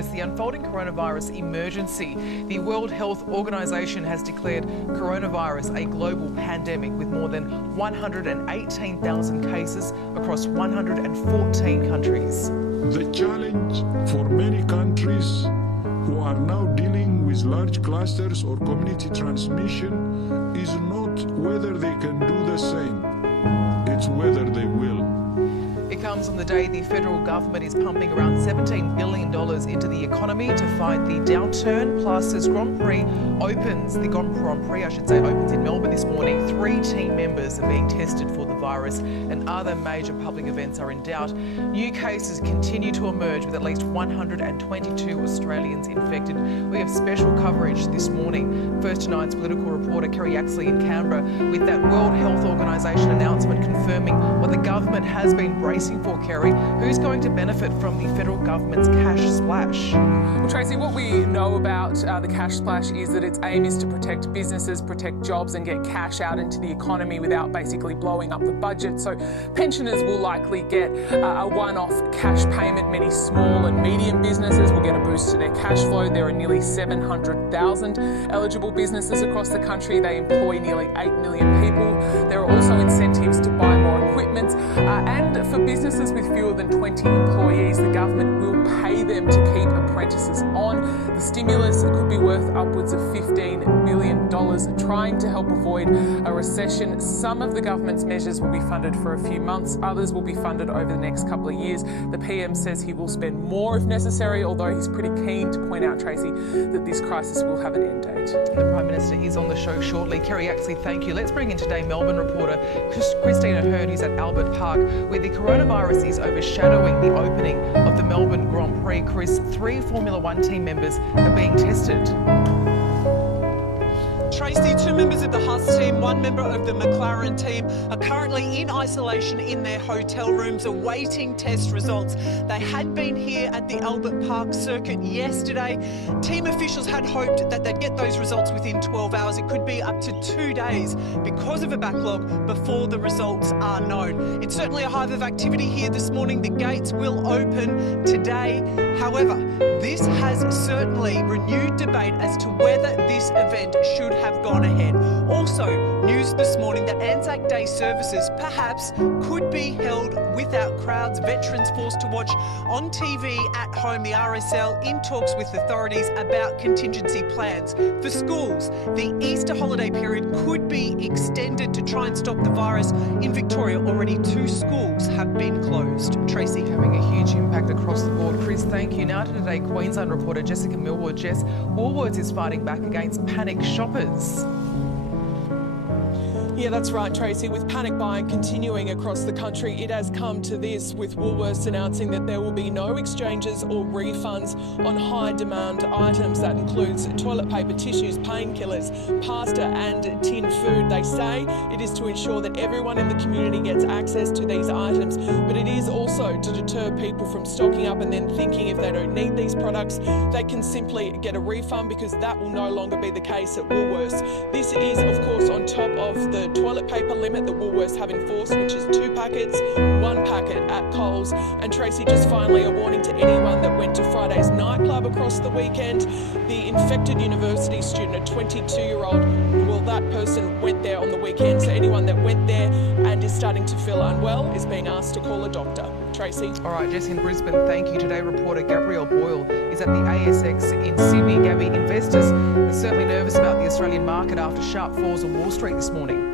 first, the unfolding coronavirus emergency. The World Health Organization has declared coronavirus a global pandemic with more than 118,000 cases across 114 countries. The challenge for many countries who are now dealing with large clusters or community transmission is not whether they can do the same, it's whether they will. It comes on the day the federal government is pumping around $17 billion into the economy to fight the downturn. Plus, as the Grand Prix opens in Melbourne this morning, 3 team members are being tested for the virus and other major public events are in doubt. New cases continue to emerge with at least 122 Australians infected. We have special coverage this morning. First Tonight's political reporter Kerry Yaxley in Canberra with that World Health Organization announcement confirming what the government has been bracing for. Kerry, who's going to benefit from the federal government's cash splash? Well, Tracy, what we know about the cash splash is that its aim is to protect businesses, protect jobs and get cash out into the economy without basically blowing up the budget. So pensioners will likely get a one-off cash payment. Many small and medium businesses will get a boost to their cash flow. There are nearly 700,000 eligible businesses across the country. They employ nearly 8 million people. There are also incentives to buy more equipment and for businesses with fewer than 20 employees, the government will pay them to keep apprentices on. The stimulus could be worth upwards of $15 billion, trying to help avoid a recession. Some of the government's measures will be funded for a few months, others will be funded over the next couple of years. The PM says he will spend more if necessary, although he's pretty keen to point out, Tracy, that this crisis will have an end date. The Prime Minister is on the show shortly. Kerry Yaxley, thank you. Let's bring in today Melbourne reporter Christina Hurd, who's at Albert Park, where the coronavirus is overshadowing the opening of the Melbourne Grand Prix. Chris, 3 Formula One team members are being tested. Tracy, 2 members of the Haas team, 1 member of the McLaren team are currently in isolation in their hotel rooms awaiting test results. They had been here at the Albert Park circuit yesterday. Team officials had hoped that they'd get those results within 12 hours. It could be up to 2 days because of a backlog before the results are known. It's certainly a hive of activity here this morning. The gates will open today. However, this has certainly renewed debate as to whether this event should have gone ahead. Also, news this morning that Anzac Day services perhaps could be held without crowds. Veterans forced to watch on TV at home. The RSL in talks with authorities about contingency plans. For schools, the Easter holiday period could be extended to try and stop the virus. In Victoria, already 2 schools have been closed. Tracy. Having a huge impact across the board. Chris, thank you. Now to Today Queensland reporter Jessica Millward. Jess, Woolworths is fighting back against panic shoppers. Yeah, that's right, Tracy. With panic buying continuing across the country, it has come to this, with Woolworths announcing that there will be no exchanges or refunds on high-demand items. That includes toilet paper, tissues, painkillers, pasta and tin food. They say it is to ensure that everyone in the community gets access to these items, but it is also to deter people from stocking up and then thinking if they don't need these products, they can simply get a refund, because that will no longer be the case at Woolworths. This is, of course, on top of the toilet paper limit that Woolworths have enforced, which is 2 packets, 1 packet at Coles. And Tracy, just finally a warning to anyone that went to Friday's nightclub across the weekend. The infected university student, a 22-year-old, well, that person went there on the weekend. So anyone that went there and is starting to feel unwell is being asked to call a doctor. Tracy. All right, Jess in Brisbane, thank you. Today reporter Gabrielle Boyle is at the ASX in Sydney. Gabby, investors are certainly nervous about the Australian market after sharp falls on Wall Street this morning.